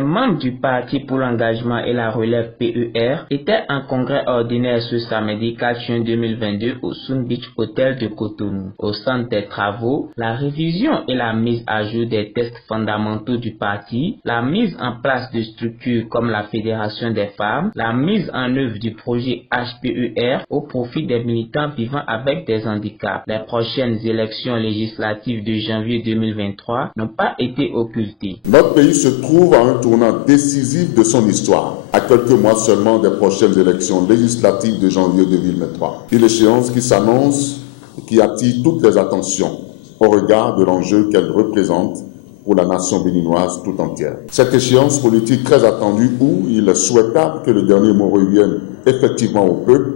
Les membres du Parti pour l'engagement et la relève PER étaient en congrès ordinaire ce samedi 4 juin 2022 au Sun Beach Hotel de Cotonou. Au centre des travaux, la révision et la mise à jour des textes fondamentaux du parti, la mise en place de structures comme la Fédération des femmes, la mise en œuvre du projet HPER au profit des militants vivant avec des handicaps. Les prochaines élections législatives de janvier 2023 n'ont pas été occultées. Notre pays se trouve à un tournant décisif de son histoire, à quelques mois seulement des prochaines élections législatives de janvier 2023. Une échéance qui s'annonce et qui attire toutes les attentions au regard de l'enjeu qu'elle représente pour la nation béninoise tout entière. Cette échéance politique très attendue où il est souhaitable que le dernier mot revienne effectivement au peuple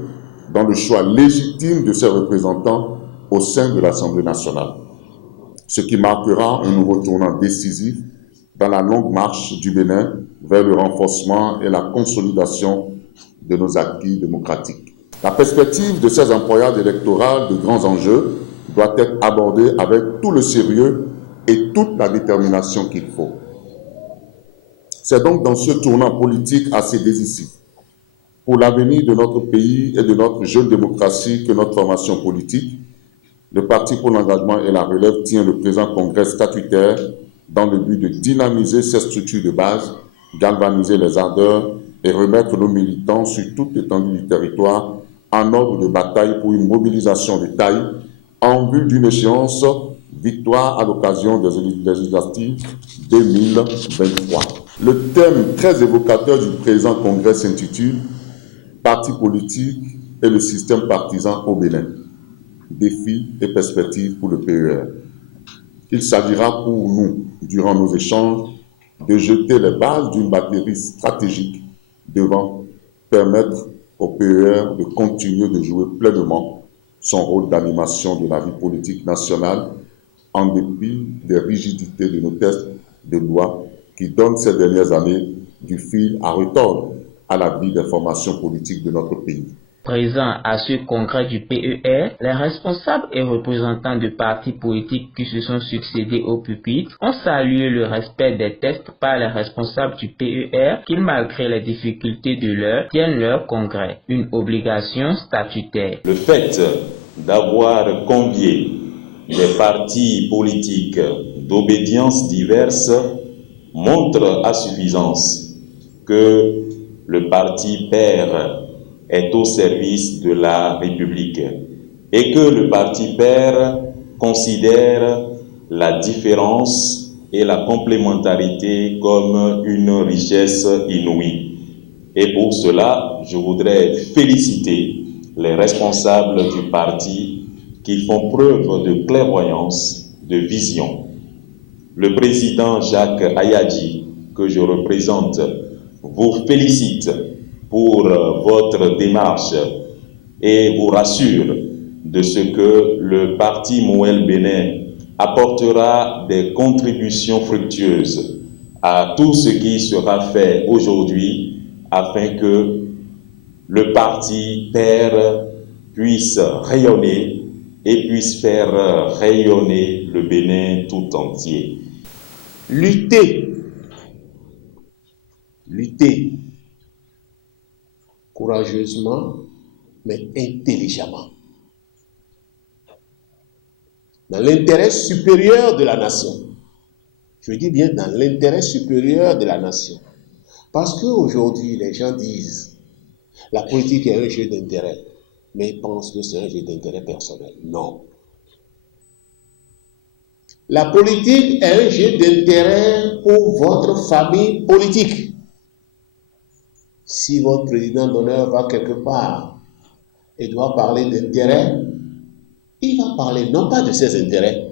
dans le choix légitime de ses représentants au sein de l'Assemblée nationale. Ce qui marquera un nouveau tournant décisif dans la longue marche du Bénin vers le renforcement et la consolidation de nos acquis démocratiques. La perspective de ces employades électorales de grands enjeux doit être abordée avec tout le sérieux et toute la détermination qu'il faut. C'est donc dans ce tournant politique assez décisif pour l'avenir de notre pays et de notre jeune démocratie que notre formation politique, le Parti pour l'engagement et la relève, tient le présent congrès statutaire dans le but de dynamiser ces structures de base, galvaniser les ardeurs et remettre nos militants sur toute l'étendue du territoire en ordre de bataille pour une mobilisation de taille en vue d'une échéance victoire à l'occasion des législatives 2023. Le thème très évocateur du présent congrès s'intitule « Parti politique et le système partisan au Bénin. Défis et perspectives pour le PER ». Il s'agira pour nous, durant nos échanges, de jeter les bases d'une batterie stratégique devant permettre au PER de continuer de jouer pleinement son rôle d'animation de la vie politique nationale en dépit des rigidités de nos textes de loi qui donnent ces dernières années du fil à retordre à la vie des formations politiques de notre pays. Présents à ce congrès du PER, les responsables et représentants de partis politiques qui se sont succédés au pupitre ont salué le respect des textes par les responsables du PER qui, malgré les difficultés de l'heure, tiennent leur congrès, une obligation statutaire. Le fait d'avoir convié des partis politiques d'obédience diverses montre à suffisance que le parti père est au service de la République et que le parti père considère la différence et la complémentarité comme une richesse inouïe. Et pour cela, je voudrais féliciter les responsables du parti qui font preuve de clairvoyance, de vision. Le président Jacques Ayadji, que je représente, vous félicite pour votre démarche et vous rassure de ce que le parti Moël Bénin apportera des contributions fructueuses à tout ce qui sera fait aujourd'hui afin que le parti père puisse rayonner et puisse faire rayonner le Bénin tout entier. Lutter courageusement, mais intelligemment, dans l'intérêt supérieur de la nation. Je dis bien dans l'intérêt supérieur de la nation. Parce qu'aujourd'hui, les gens disent la politique est un jeu d'intérêt, mais ils pensent que c'est un jeu d'intérêt personnel. Non. La politique est un jeu d'intérêt pour votre famille politique. Si votre président d'honneur va quelque part et doit parler d'intérêt, il va parler non pas de ses intérêts,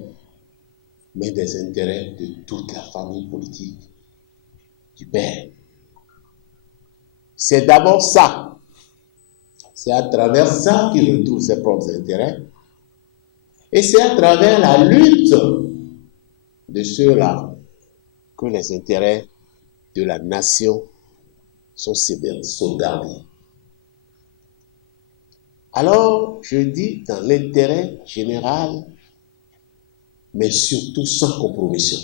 mais des intérêts de toute la famille politique du père. C'est d'abord ça. C'est à travers ça qu'il retrouve ses propres intérêts. Et c'est à travers la lutte de ceux-là que les intérêts de la nation sont derniers. Alors, je dis dans l'intérêt général, mais surtout sans compromission.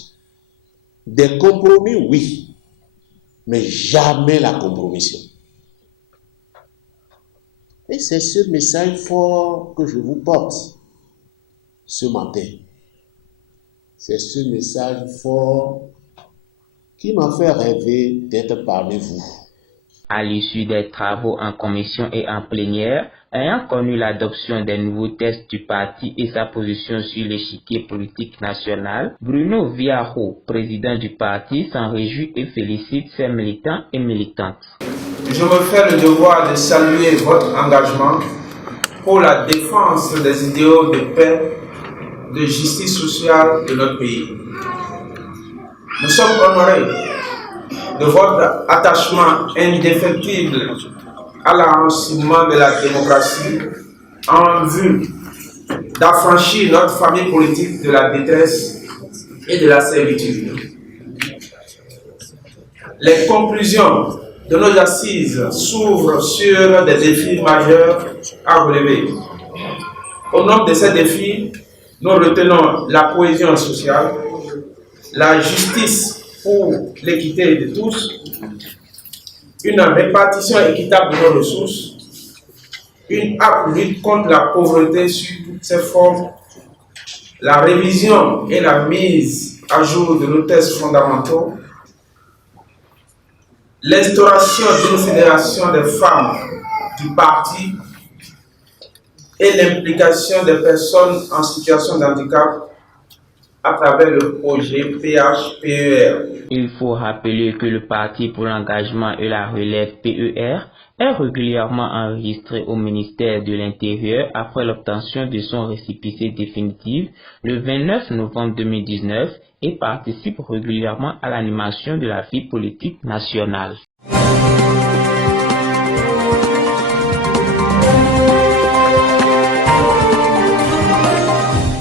Des compromis, oui, mais jamais la compromission. Et c'est ce message fort que je vous porte ce matin. C'est ce message fort qui m'a fait rêver d'être parmi vous. À l'issue des travaux en commission et en plénière, ayant connu l'adoption des nouveaux textes du parti et sa position sur l'échiquier politique national, Bruno Viaro, président du parti, s'en réjouit et félicite ses militants et militantes. Je me fais le devoir de saluer votre engagement pour la défense des idéaux de paix, de justice sociale de notre pays. Nous sommes honorés de votre attachement indéfectible à l'enracinement de la démocratie en vue d'affranchir notre famille politique de la détresse et de la servitude. Les conclusions de nos assises s'ouvrent sur des défis majeurs à relever. Au nom de ces défis, nous retenons la cohésion sociale, la justice pour l'équité de tous, une répartition équitable de nos ressources, une âpre lutte contre la pauvreté sous toutes ses formes, la révision et la mise à jour de nos textes fondamentaux, l'instauration d'une fédération des femmes du parti et l'implication des personnes en situation de handicap à travers le projet PHPER. Il faut rappeler que le Parti pour l'engagement et la relève PER est régulièrement enregistré au ministère de l'Intérieur après l'obtention de son récépissé définitif le 29 novembre 2019 et participe régulièrement à l'animation de la vie politique nationale.